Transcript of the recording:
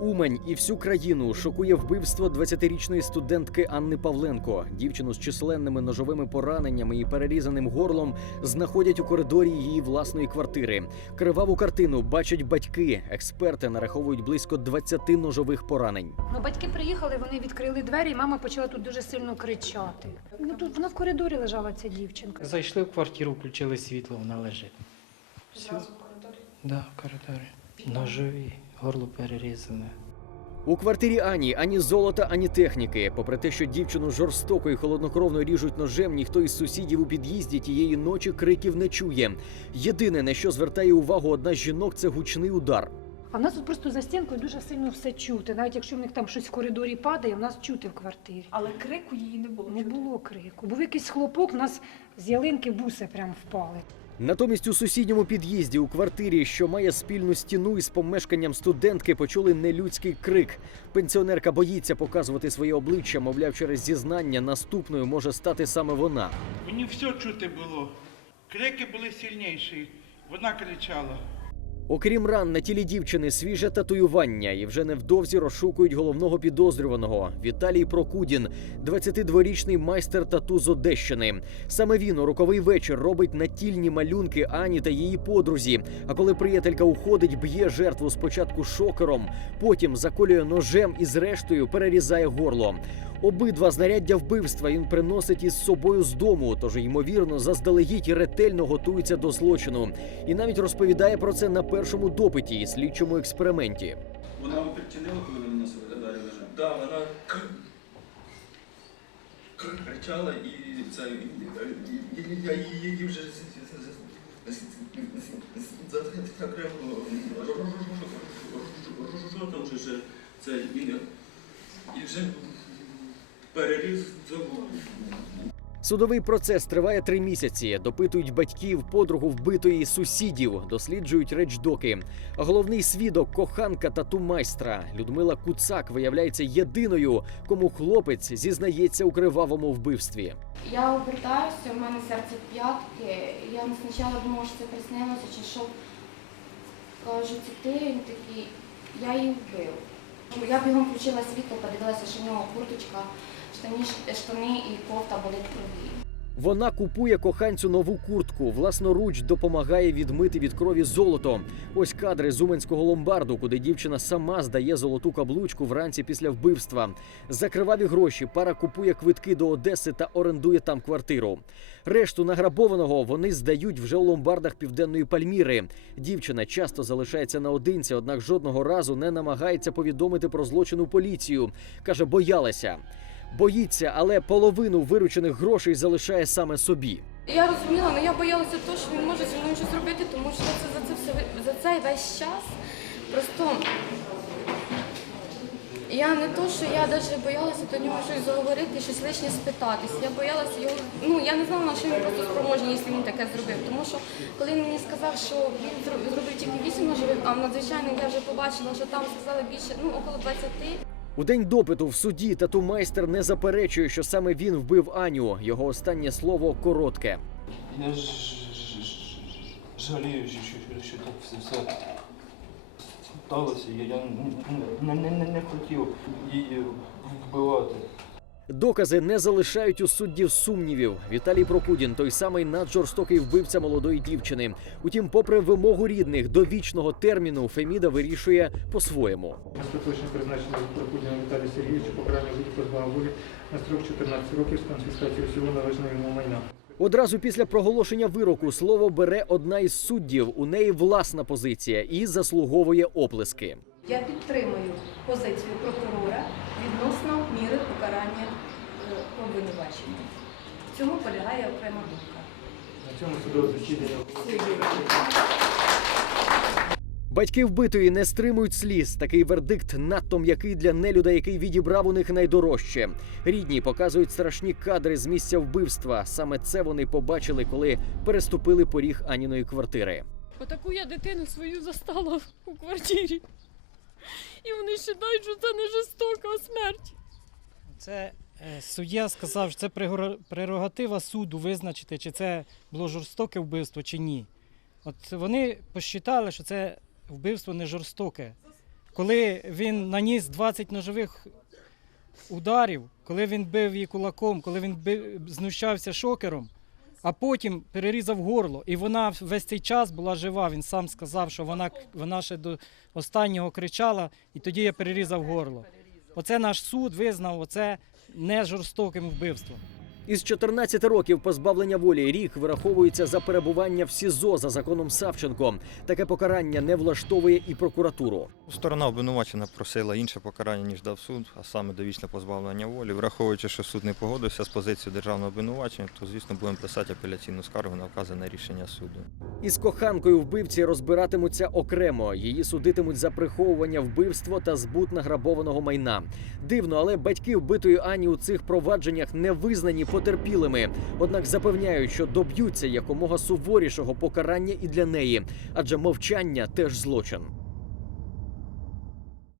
Умань і всю країну шокує вбивство 20-річної студентки Анни Павленко. Дівчину з численними ножовими пораненнями і перерізаним горлом знаходять у коридорі її власної квартири. Криваву картину бачать батьки. Експерти нараховують близько 20 ножових поранень. Ну, батьки приїхали, вони відкрили двері, і мама почала тут дуже сильно кричати. Ну тут вона в коридорі лежала ця дівчинка. Зайшли в квартиру, включили світло, вона лежить. Все. Коридорі. Да, в коридорі. Ножові, горло перерізане. У квартирі Ані ані золота, ані техніки. Попри те, що дівчину жорстоко і холоднокровно ріжуть ножем, ніхто із сусідів у під'їзді тієї ночі криків не чує. Єдине, на що звертає увагу одна з жінок, це гучний удар. А в нас тут просто за стінкою дуже сильно все чути. Навіть якщо в них там щось в коридорі падає, в нас чути в квартирі. Але крику її не було. Не чути. було крику. Був якийсь хлопок, в нас з ялинки буси прям впали. Натомість у сусідньому під'їзді у квартирі, що має спільну стіну із помешканням студентки, почули нелюдський крик. Пенсіонерка боїться показувати своє обличчя, мовляв, через зізнання наступною може стати саме вона. Мені все чути було. Крики були сильніші. Вона кричала. Окрім ран на тілі дівчини, свіже татуювання, і вже невдовзі розшукують головного підозрюваного Віталій Прокудін, 22-річний майстер тату з Одещини. Саме він у роковий вечір робить натільні малюнки Ані та її подрузі. А коли приятелька уходить, б'є жертву спочатку шокером, потім заколює ножем і зрештою перерізає горло. Обидва знаряддя вбивства він приносить із собою з дому, тож ймовірно заздалегідь ретельно готується до злочину. І навіть розповідає про це на першому допиті і слідчому експерименті. Вона причинила, коли ви на себе вдарили ножем? Так, да, вона к- к- кричала і це я її вже ротом вже це і і вже переріз зову. Судовий процес триває три місяці. Допитують батьків, подругу вбитої сусідів, досліджують речдоки. Головний свідок, коханка тату майстра Людмила Куцак виявляється єдиною, кому хлопець зізнається у кривавому вбивстві. Я обертаюся, у мене серце п'ятки. Я спочатку думала, що це приснилося чи що. Кажу, ти він такий, я її вбив. Я бігом включила світло, подивилася, що в нього курточка, штани, штани і кофта були крові. Вона купує коханцю нову куртку, власноруч допомагає відмити від крові золото. Ось кадри з Уменського ломбарду, куди дівчина сама здає золоту каблучку вранці після вбивства. За криваві гроші пара купує квитки до Одеси та орендує там квартиру. Решту награбованого вони здають вже у ломбардах південної Пальміри. Дівчина часто залишається наодинці, однак жодного разу не намагається повідомити про злочин у поліцію. каже, боялася. Боїться, але половину виручених грошей залишає саме собі. Я розуміла, але я боялася того, що він може зі мною щось зробити, тому що це за це все за цей весь час. Просто я не то, що я навіть боялася до нього щось заговорити, щось лишнє спитатись. Я боялася його. Ну я не знала, на що він просто спроможний, якщо він таке зробив. Тому що коли він мені сказав, що він зро- зробив тільки 8 ножових, а надзвичайно я вже побачила, що там сказали більше, ну около 20. У день допиту в суді тату майстер не заперечує, що саме він вбив Аню. Його останнє слово коротке. Я ж- жалію, що, що, що так все, все сталося. Я, я не, не, не, не хотів її вбивати. Докази не залишають у суддів сумнівів. Віталій Прокудін той самий наджорстокий вбивця молодої дівчини. Утім, попри вимогу рідних до вічного терміну, Феміда вирішує по-своєму. Остаточно призначено Прокудіна Віталія Сергійовича покарання позбавлення волі на строк 14 років з конфіскацією всього належного йому майна. Одразу після проголошення вироку слово бере одна із суддів. У неї власна позиція і заслуговує оплески. Я підтримую позицію прокурора відносно міри покарання е, обвинувачення. В цьому полягає окрема думка. На цьому судове засідання Батьки вбитої не стримують сліз. Такий вердикт надто м'який для нелюда, який відібрав у них найдорожче. Рідні показують страшні кадри з місця вбивства. Саме це вони побачили, коли переступили поріг Аніної квартири. Отаку я дитину свою застала у квартирі. І вони вважають, що це не жорстока смерть. Це е, суддя сказав, що це прегора- прерогатива суду визначити, чи це було жорстоке вбивство, чи ні. От вони посчитали, що це вбивство не жорстоке. коли він наніс 20 ножових ударів, коли він бив її кулаком, коли він бив, знущався шокером, а потім перерізав горло. І вона весь цей час була жива. Він сам сказав, що вона, вона ще до останнього кричала, і тоді я перерізав горло. Оце наш суд визнав оце не жорстоким вбивством. Із 14 років позбавлення волі рік вираховується за перебування в СІЗО за законом Савченко. Таке покарання не влаштовує і прокуратуру. Сторона обвинувачена просила інше покарання, ніж дав суд, а саме довічне позбавлення волі. Враховуючи, що суд не погодився з позицією державного обвинувачення, то звісно будемо писати апеляційну скаргу на вказане рішення суду. Із коханкою вбивці розбиратимуться окремо. Її судитимуть за приховування вбивство та збут награбованого майна. Дивно, але батьки вбитої Ані у цих провадженнях не визнані потерпілими. Однак запевняють, що доб'ються якомога суворішого покарання і для неї, адже мовчання теж злочин.